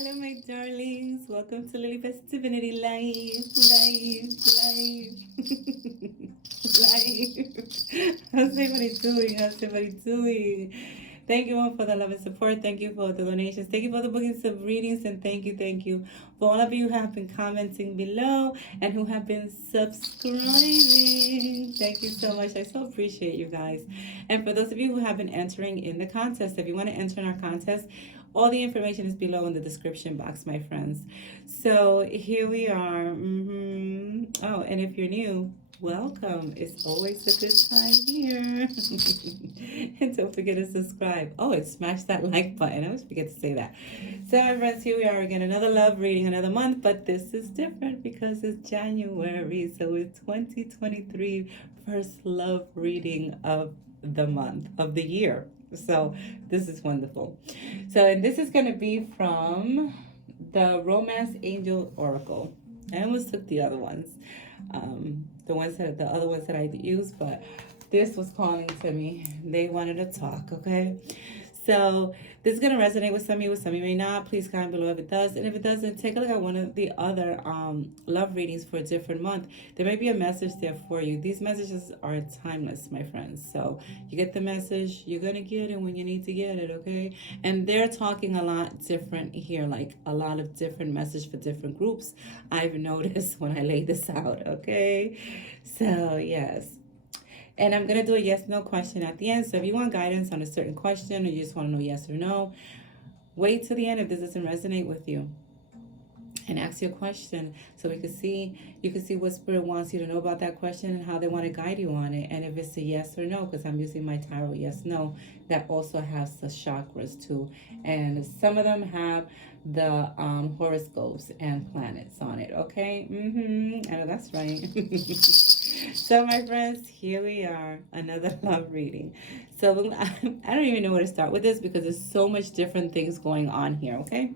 Hello, my darlings. Welcome to Lilybets Divinity live. How's everybody doing? How's everybody doing? Thank you all for the love and support. Thank you for the donations. Thank you for the bookings of readings. And thank you for all of you who have been commenting below and who have been subscribing. Thank you so much. I so appreciate you guys. And for those of you who have been entering in the contest, if you want to enter in our contest, all the information is below in the description box, my friends. So here we are. Oh, and if you're new, welcome. It's always a good time here. And don't forget to subscribe. Oh, and smash that like button. I always forget to say that. So, my friends, here we are again. Another love reading, another month. But this is different because it's January. So it's 2023 first love reading of the month, of the year. So this is wonderful. So, and this is going to be from the Romance Angel Oracle. I almost took the other ones, the other ones that I used, but this was calling to me. They wanted to talk. Okay. So this is going to resonate with some of you, with some of you may not. Please comment below if it does. And if it doesn't, take a look at one of the other love readings for a different month. There may be a message there for you. These messages are timeless, my friends. So you get the message, you're going to get it when you need to get it, okay? And they're talking a lot different here, like a lot of different message for different groups. I've noticed when I lay this out, okay? So, yes. And I'm going to do a yes/no question at the end. So if you want guidance on a certain question or you just want to know yes or no, wait till the end if this doesn't resonate with you. And ask your question so you can see what spirit wants you to know about that question and how they want to guide you on it. And if it's a yes or no, because I'm using my tarot yes no, that also has the chakras too. And some of them have the horoscopes and planets on it. Okay. I know that's right. So my friends, here we are, another love reading. So I don't even know where to start with this because there's so much different things going on here. Okay,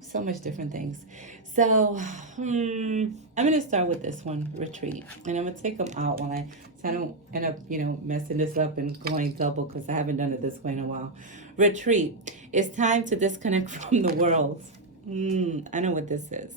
so much different things. So I'm going to start with this one, retreat. And I'm going to take them out so I don't end up, messing this up and going double because I haven't done it this way in a while. Retreat. It's time to disconnect from the world. I know what this is.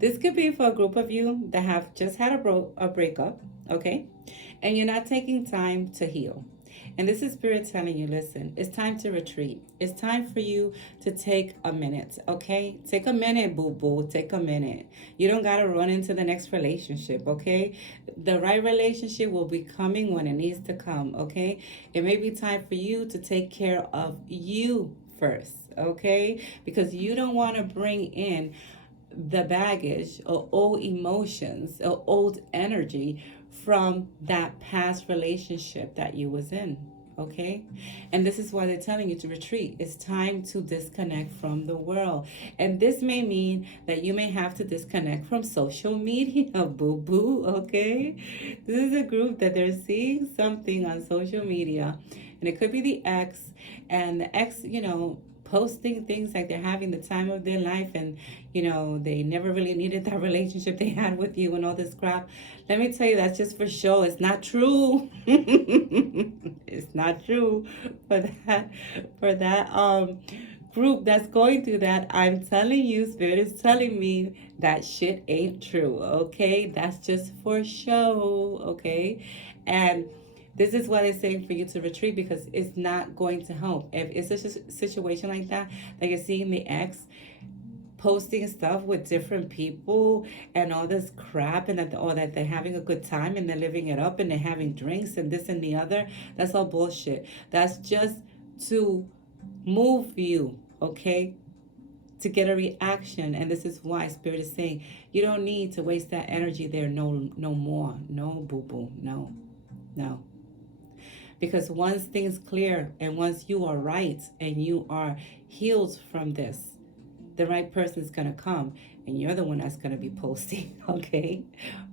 This could be for a group of you that have just had a breakup, okay? And you're not taking time to heal. And this is Spirit telling you, listen, it's time to retreat. It's time for you to take a minute, okay? Take a minute, boo-boo. Take a minute. You don't got to run into the next relationship, okay? The right relationship will be coming when it needs to come, okay? It may be time for you to take care of you first, okay? Because you don't want to bring in the baggage or old emotions or old energy from that past relationship that you was in, okay? And this is why they're telling you to retreat. It's time to disconnect from the world. And this may mean that you may have to disconnect from social media, boo-boo, okay? This is a group that they're seeing something on social media, and it could be the ex, and the ex, posting things like they're having the time of their life and, they never really needed that relationship they had with you and all this crap. Let me tell you, that's just for show. It's not true. It's not true for that group that's going through that. I'm telling you, Spirit is telling me that shit ain't true, okay? That's just for show, okay? And this is why they're saying for you to retreat, because it's not going to help. If it's a situation like that you're seeing the ex posting stuff with different people and all this crap, and that they're having a good time and they're living it up and they're having drinks and this and the other, that's all bullshit. That's just to move you, okay? To get a reaction. And this is why Spirit is saying you don't need to waste that energy there no more. No, boo-boo. No. Because once things clear and once you are right and you are healed from this, the right person is going to come and you're the one that's going to be posting, okay?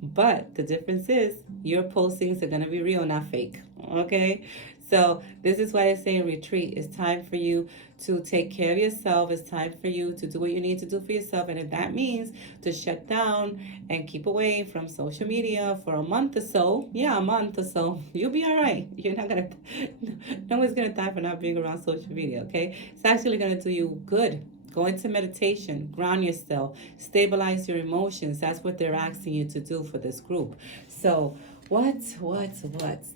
But the difference is your postings are going to be real, not fake, okay? So this is why I say retreat. It's time for you to take care of yourself. It's time for you to do what you need to do for yourself. And if that means to shut down and keep away from social media for a month or so, you'll be all right. You're not going to, no one's going to die for not being around social media, okay? It's actually going to do you good Go into meditation, ground yourself, stabilize your emotions. That's what they're asking you to do for this group. So, what?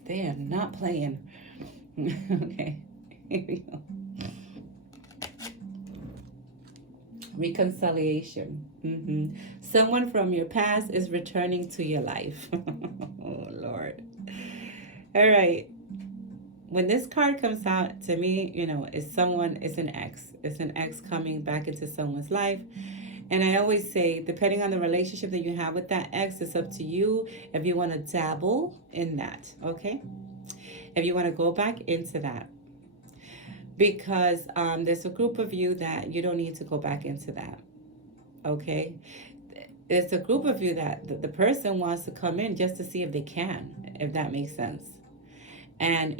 They are not playing. Okay, here we go. Reconciliation. Someone from your past is returning to your life. Oh, Lord. All right. When this card comes out to me, it's an ex. It's an ex coming back into someone's life. And I always say, depending on the relationship that you have with that ex, it's up to you if you want to dabble in that, okay? If you want to go back into that. Because there's a group of you that you don't need to go back into that, okay? It's a group of you that the person wants to come in just to see if they can, if that makes sense. And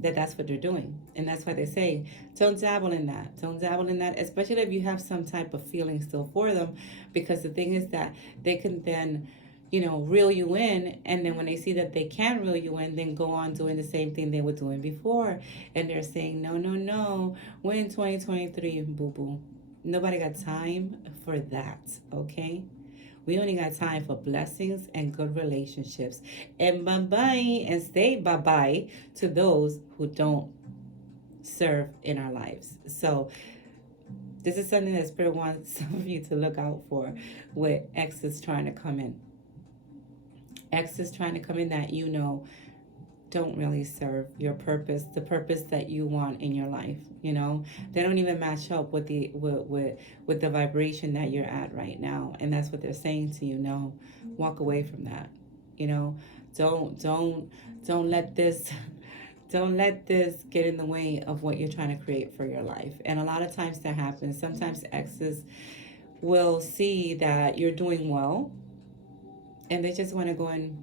that's what they're doing. And that's why they say, don't dabble in that. Don't dabble in that, especially if you have some type of feeling still for them. Because the thing is that they can then, reel you in. And then when they see that they can't reel you in, then go on doing the same thing they were doing before. And they're saying, no, we're in 2023, boo-boo. Nobody got time for that, okay? We only got time for blessings and good relationships. And bye-bye, and stay bye-bye to those who don't serve in our lives. So this is something that Spirit wants some of you to look out for with exes trying to come in. Exes trying to come in that don't really serve your purpose, the purpose that you want in your life. They don't even match up with the with the vibration that you're at right now. And that's what they're saying to you. No, walk away from that. Don't let this get in the way of what you're trying to create for your life. And a lot of times that happens. Sometimes exes will see that you're doing well and they just want to go and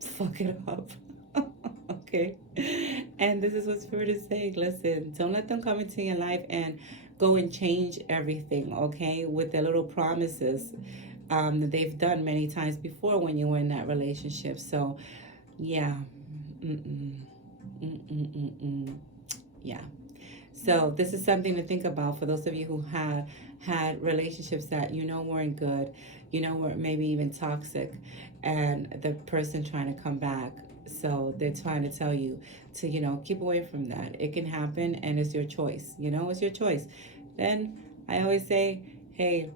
fuck it up. Okay. And this is what Spirit is saying. Listen, don't let them come into your life and go and change everything, okay, with their little promises that they've done many times before when you were in that relationship. So, yeah. Yeah. So this is something to think about for those of you who have had relationships that weren't good, were maybe even toxic, and the person trying to come back. So they're trying to tell you to, keep away from that. It can happen, and it's your choice. It's your choice. Then I always say, hey,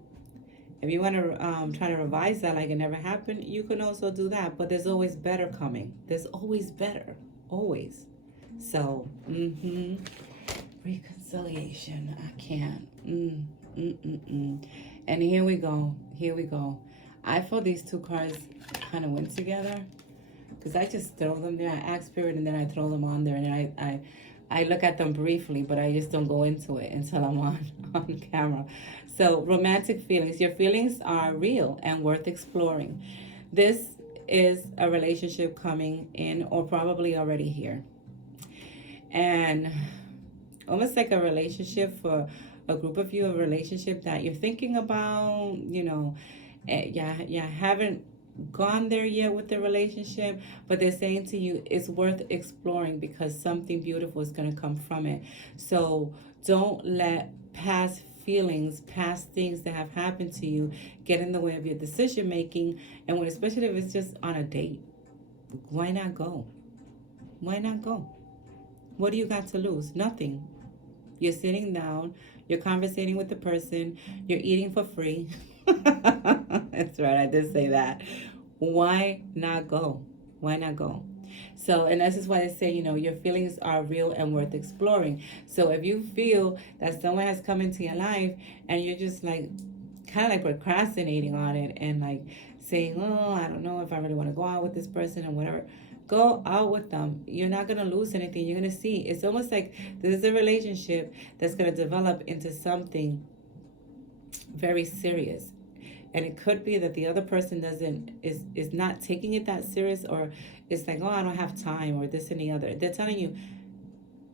if you want to try to revise that like it never happened, you can also do that. But there's always better coming. There's always better. Always. So, reconciliation. I can't. And here we go. I feel these two cards kind of went together. Because I just throw them there. I ask Spirit and then I throw them on there. And then I look at them briefly, but I just don't go into it until I'm on camera. So romantic feelings. Your feelings are real and worth exploring. This is a relationship coming in or probably already here. And almost like a relationship for a group of you, a relationship that you're thinking about, haven't gone there yet with the relationship, but they're saying to you it's worth exploring because something beautiful is going to come from it. So don't let past feelings, past things that have happened to you get in the way of your decision making. And especially if it's just on a date, why not go? What do you got to lose? Nothing. You're sitting down, you're conversating with the person, you're eating for free. That's right, I did say that. Why not go? So, and this is why I say, your feelings are real and worth exploring. So if you feel that someone has come into your life and you're just like, kind of like procrastinating on it and like saying, oh, I don't know if I really want to go out with this person and whatever, go out with them. You're not going to lose anything. You're going to see. It's almost like this is a relationship that's going to develop into something very serious. And it could be that the other person is not taking it that serious, or it's like, oh, I don't have time, or this and the other. They're telling you,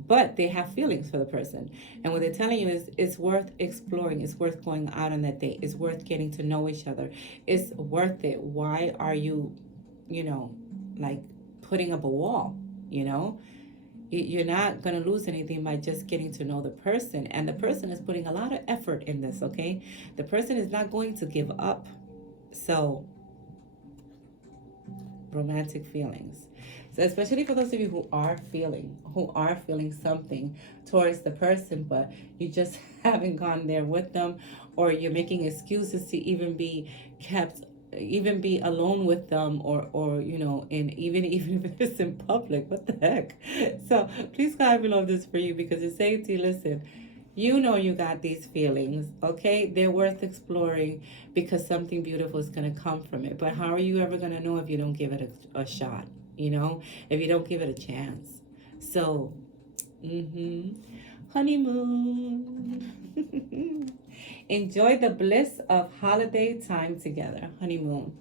but they have feelings for the person. And what they're telling you is it's worth exploring. It's worth going out on that date. It's worth getting to know each other. It's worth it. Why are you, like putting up a wall, You're not going to lose anything by just getting to know the person. And the person is putting a lot of effort in this, okay? The person is not going to give up. So, romantic feelings. So especially for those of you who are feeling something towards the person, but you just haven't gone there with them, or you're making excuses to even be alone with them, or and even if it's in public, what the heck. So please God below this for you, because it's saying to you, listen, you know you got these feelings, okay? They're worth exploring, because something beautiful is going to come from it. But how are you ever going to know if you don't give it a shot, if you don't give it a chance? So, honeymoon. Enjoy the bliss of holiday time together. Honeymoon.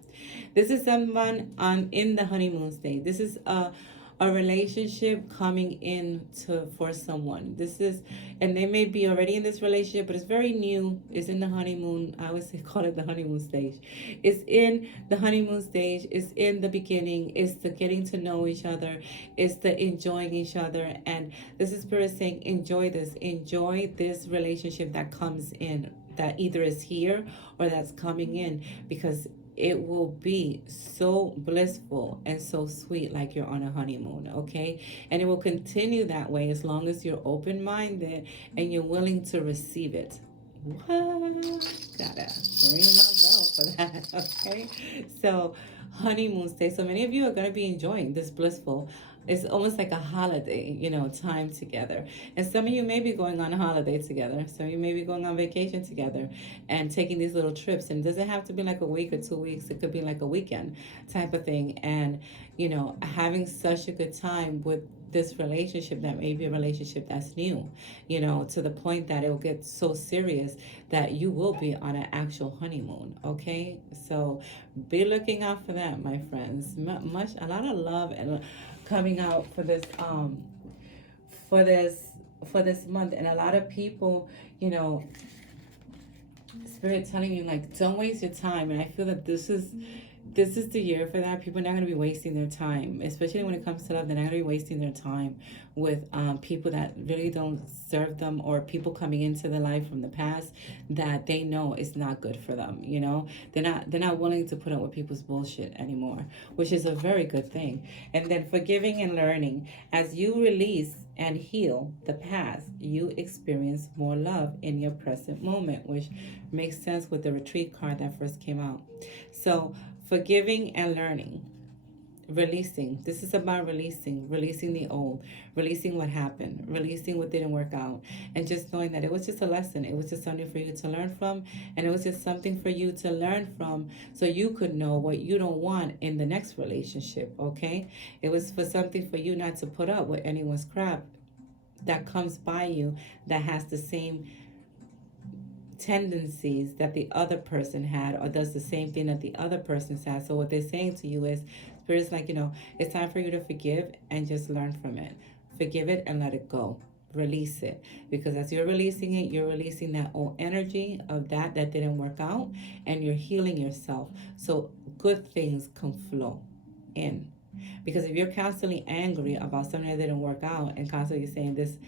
This is someone in the honeymoon state. This is a relationship coming in for someone. And they may be already in this relationship, but it's very new. It's in the honeymoon. I always call it the honeymoon stage. It's in the honeymoon stage. It's in the beginning. It's the getting to know each other. It's the enjoying each other. And this is Spirit saying, enjoy this. Enjoy this relationship that comes in, that either is here or that's coming in, because it will be so blissful and so sweet, like you're on a honeymoon, okay? And it will continue that way as long as you're open-minded and you're willing to receive it. What? Gotta ring my bell for that, okay? So, honeymoon stage. So many of you are going to be enjoying this blissful, it's almost like a holiday, time together. And some of you may be going on a holiday together. Some of you may be going on vacation together and taking these little trips. And it doesn't have to be like a week or 2 weeks. It could be like a weekend type of thing. And, having such a good time with this relationship that may be a relationship that's new, to the point that it will get so serious that you will be on an actual honeymoon, okay? So be looking out for that, my friends. A lot of love and coming out for this month. And a lot of people, Spirit telling you, like, don't waste your time. And I feel that this is the year for that. People are not going to be wasting their time, especially when it comes to love. They're not going to be wasting their time with people that really don't serve them, or people coming into their life from the past that they know is not good for them. They're not willing to put up with people's bullshit anymore, which is a very good thing. And then forgiving and learning. As you release and heal the past, you experience more love in your present moment, which makes sense with the retreat card that first came out. So forgiving and learning. Releasing. This is about releasing the old, releasing what happened, releasing what didn't work out, and just knowing that it was just a lesson. It was just something for you to learn from, and it was just something for you to learn from so you could know what you don't want in the next relationship, okay? It was for something for you not to put up with anyone's crap that comes by you that has the same tendencies that the other person had, or does the same thing that the other person has. So what they're saying to you is, Spirit's like, it's time for you to forgive and just learn from it. Forgive it and let it go. Release it. Because as you're releasing it, you're releasing that old energy of that didn't work out, and you're healing yourself. So good things can flow in. Because if you're constantly angry about something that didn't work out, and constantly saying this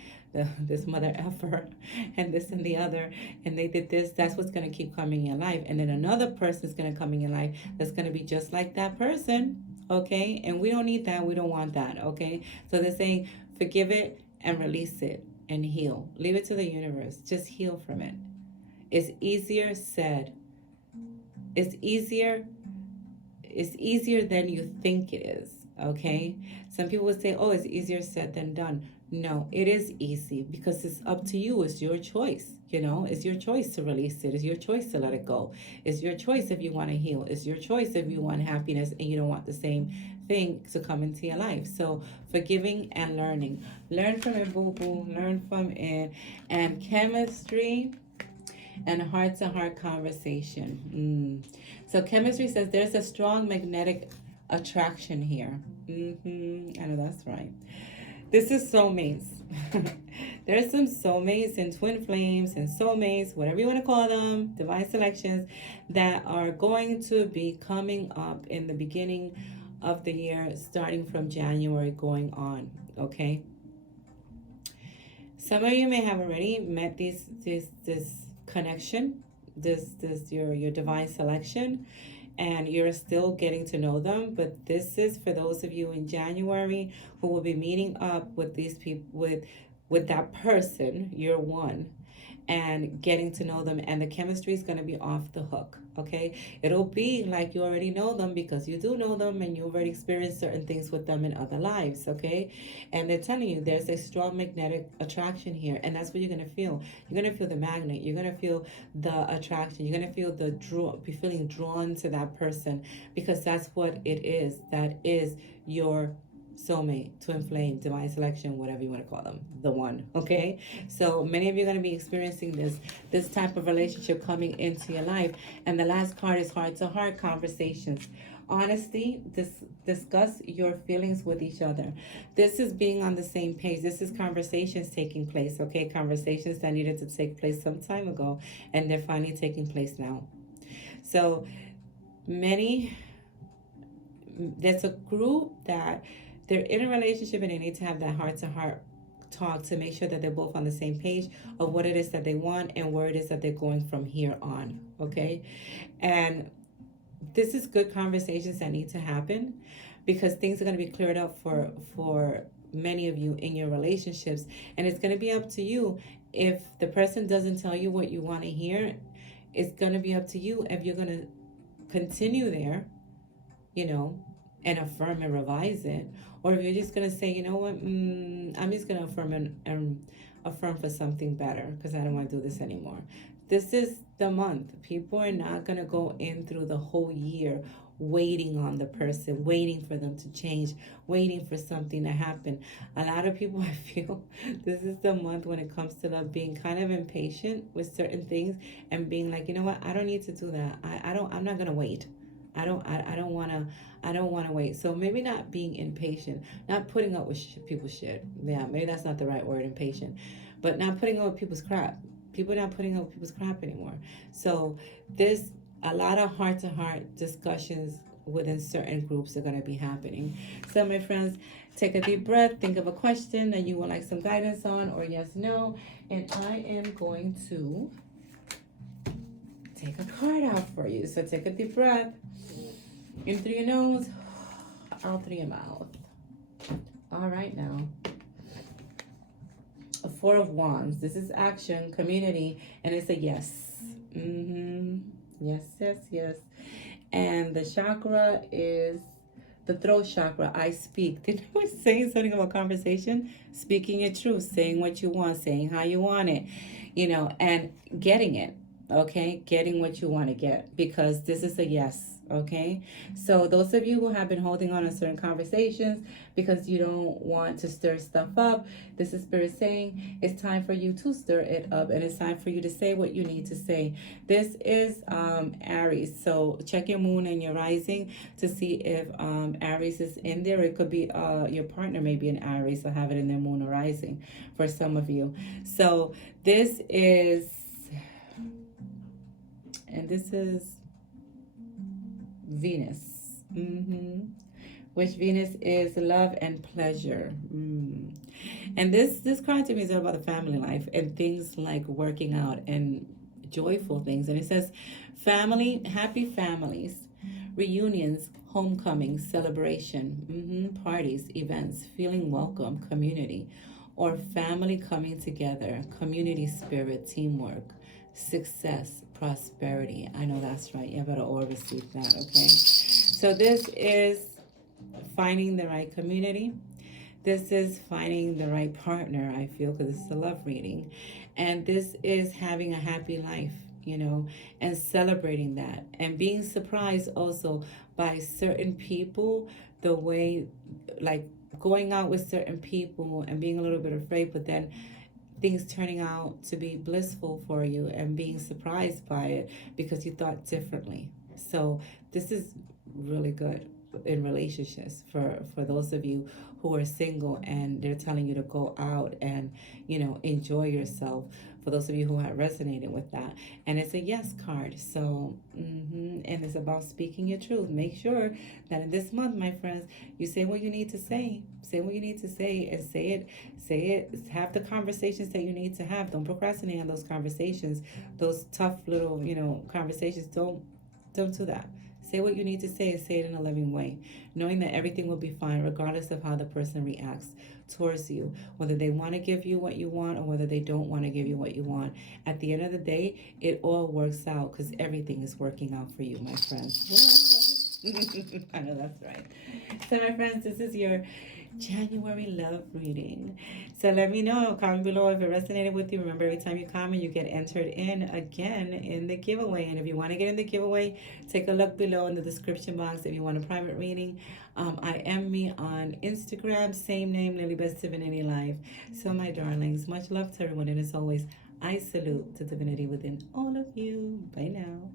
mother effer and this and the other, and they did this, that's what's going to keep coming in your life. And then another person is going to come in your life that's going to be just like that person, okay? And we don't need that. We don't want that, okay? So they're saying forgive it and release it and heal. Leave it to the universe. Just heal from it. It's easier said. It's easier than you think it is, okay? Some people would say, oh, it's easier said than done. No, it is easy, because it's up to you. It's your choice, It's your choice to release it. It's your choice to let it go. It's your choice if you want to heal. It's your choice if you want happiness and you don't want the same thing to come into your life. So forgiving and learning. Learn from it, boo-boo. Learn from it. And chemistry and heart-to-heart conversation. So chemistry says there's a strong magnetic attraction here. I know that's right. This is soulmates. There's some soulmates and twin flames and soulmates, whatever you want to call them, divine selections, that are going to be coming up in the beginning of the year, starting from January going on, okay? Some of you may have already met this connection, this your divine selection, and you're still getting to know them. But this is for those of you in January who will be meeting up with these people, with that person, you're one, and getting to know them, and the chemistry is going to be off the hook. Okay, it'll be like you already know them because you do know them and you've already experienced certain things with them in other lives. Okay, and they're telling you there's a strong magnetic attraction here, and that's what you're going to feel. You're going to feel the magnet, you're going to feel the attraction, you're going to feel the draw, be feeling drawn to that person, because that's what it is. That is your soulmate, twin flame, divine selection, whatever you want to call them, the one. Okay, so many of you are going to be experiencing this type of relationship coming into your life. And the last card is heart to heart conversations. Honesty, discuss your feelings with each other. This is being on the same page. This is conversations taking place. Okay, conversations that needed to take place some time ago, and they're finally taking place now. So many, there's a group that they're in a relationship and they need to have that heart to heart talk to make sure that they're both on the same page of what it is that they want and where it is that they're going from here on. Okay, and this is good conversations that need to happen, because things are going to be cleared up for many of you in your relationships, and it's going to be up to you. If the person doesn't tell you what you want to hear, it's going to be up to you if you're going to continue there, you know, and affirm and revise it, or if you're just going to say, you know what, I'm just going to affirm and affirm for something better because I don't want to do this anymore. This is the month. People are not going to go in through the whole year waiting on the person, waiting for them to change, waiting for something to happen. A lot of people, I feel, this is the month when it comes to love, being kind of impatient with certain things and being like, you know what, I don't need to do that. I'm not going to wait. I don't want to wait. So maybe not being impatient, not putting up with people's shit. Yeah, maybe that's not the right word, impatient, but not putting up with people's crap. People are not putting up with people's crap anymore. So there's a lot of heart-to-heart discussions within certain groups are going to be happening. So my friends, take a deep breath, think of a question that you would like some guidance on, or yes, no, and I am going to take a card out for you. So take a deep breath. In through your nose, out through your mouth. All right, now. A Four of Wands. This is action, community, and it's a yes. Yes, yes, yes. And the chakra is the throat chakra. I speak. Didn't I was saying something about conversation? Speaking your truth, saying what you want, saying how you want it, you know, and getting it. Okay, getting what you want to get, because this is a yes. Okay, so those of you who have been holding on to certain conversations because you don't want to stir stuff up, this is Spirit saying it's time for you to stir it up, and it's time for you to say what you need to say. This is Aries, so check your moon and your rising to see if Aries is in there. It could be your partner may be an Aries, so have it in their moon or rising for some of you. So this is, and this is Venus, which Venus is love and pleasure. And this card to me is all about the family life and things like working out and joyful things. And it says family, happy families, reunions, homecoming, celebration, parties, events, feeling welcome, community, or family coming together, community spirit, teamwork, success, prosperity. I know that's right. You better all receive that, okay? So this is finding the right community. This is finding the right partner, I feel, because this is a love reading. And this is having a happy life, you know, and celebrating that. And being surprised also by certain people, the way, like going out with certain people and being a little bit afraid, but then things turning out to be blissful for you and being surprised by it because you thought differently. So this is really good. in relationships, for those of you who are single and they're telling you to go out and, you know, enjoy yourself, for those of you who have resonated with that. And it's a yes card. So and it's about speaking your truth. Make sure that in this month, my friends, you say what you need to say. Say what you need to say, and say it, have the conversations that you need to have. Don't procrastinate on those conversations, those tough little, you know, conversations. Don't do that. Say what you need to say, and say it in a loving way, knowing that everything will be fine regardless of how the person reacts towards you, whether they want to give you what you want or whether they don't want to give you what you want. At the end of the day, it all works out because everything is working out for you, my friends. I know that's right. So, my friends, this is your January love reading. So let me know, comment below if it resonated with you. Remember, every time you comment, you get entered in again in the giveaway. And if you want to get in the giveaway, take a look below in the description box if you want a private reading. I am me on Instagram, same name, Lilybets Divinity Live. So my darlings, much love to everyone. And as always, I salute the divinity within all of you. Bye now.